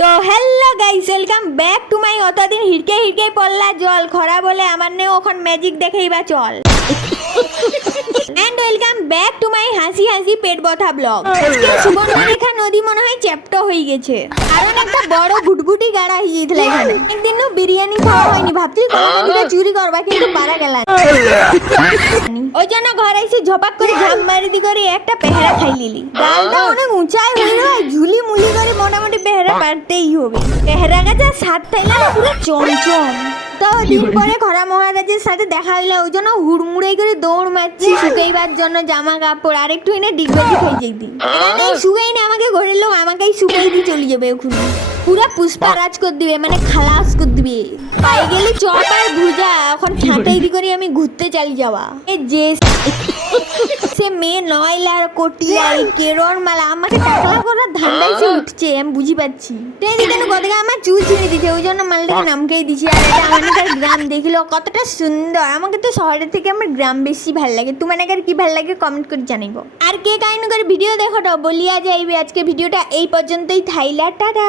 তো hello guys, welcome back to মাই অতদিন হিরকে হিরকে পড়লা জল খরা বলে আমার নে ওখন ম্যাজিক দেখাইবা চল। And welcome back to my হাসি হাসি পেট ব্যথা ব্লগ। আজকে সুবর্ণরেখা নদী মনে হয় চ্যাপ্টা হয়ে গেছে, কারণ একটা বড় গুটগুটি গাড়া হয়ে গিয়েছিল এখানে। একদিনও বিরিয়ানি খাওয়া হয়নি, ভাবছি কোনটা চুরি করবা কিন্তু পারা গেল না। ওই জন্য ঘরে এসে ঝপাক করে ঝাম মারি দি করে একটা পেহরা খাই লিলি। গালটা অনেক উঁচাই হইল, ঝুলি মুলি করে মোটামুটি পেহরা পারতেই হবে। পেহরা গাছে সাত থাইলে না পুরো চমচম। তো দিন পরে খরা মহারাজের সাথে দেখা হইলো, ওই জন্য হুড়মুড়াই করে দৌড় মারছি শুকাইবার জন্য জামা কাপড়। আর একটু এনে ডিগবাজি খাই যেতি শুকাই না, আমাকে ঘরের লোক আমাকেই শুকাই দিয়ে চলে যাবে ওখানে, পুরা পুষ্পারাজ করে দিবে, মানে খালাস করে দিবে। পাই গেলে চপ আর ভুজা, এখন ছাঁটাই দি করে আমি ঘুরতে চালি যাওয়া। যে সে মেয়ে নয়লার কটিলাই কেরর মালা আমাকে টাকলা করার ধান্দায় সে উঠছে, আমি বুঝি পাচ্ছি। কেন কতকে আমার চুল ছিঁড়ে দিচ্ছে, ওই জন্য মালটাকে নামকেই দিছি। আর এটা আমাদের গ্রাম দেখিল কতটা সুন্দর। আমাকে তো শহরের থেকে আমার গ্রাম বেশি ভালো লাগে। তোমার কি ভালো লাগে কমেন্ট করে জানাইবো। আর কে কাহিনী করে ভিডিও দেখো বলিয়া যাইবে। আজকে ভিডিওটা এই পর্যন্তই থাইলা, টাটা।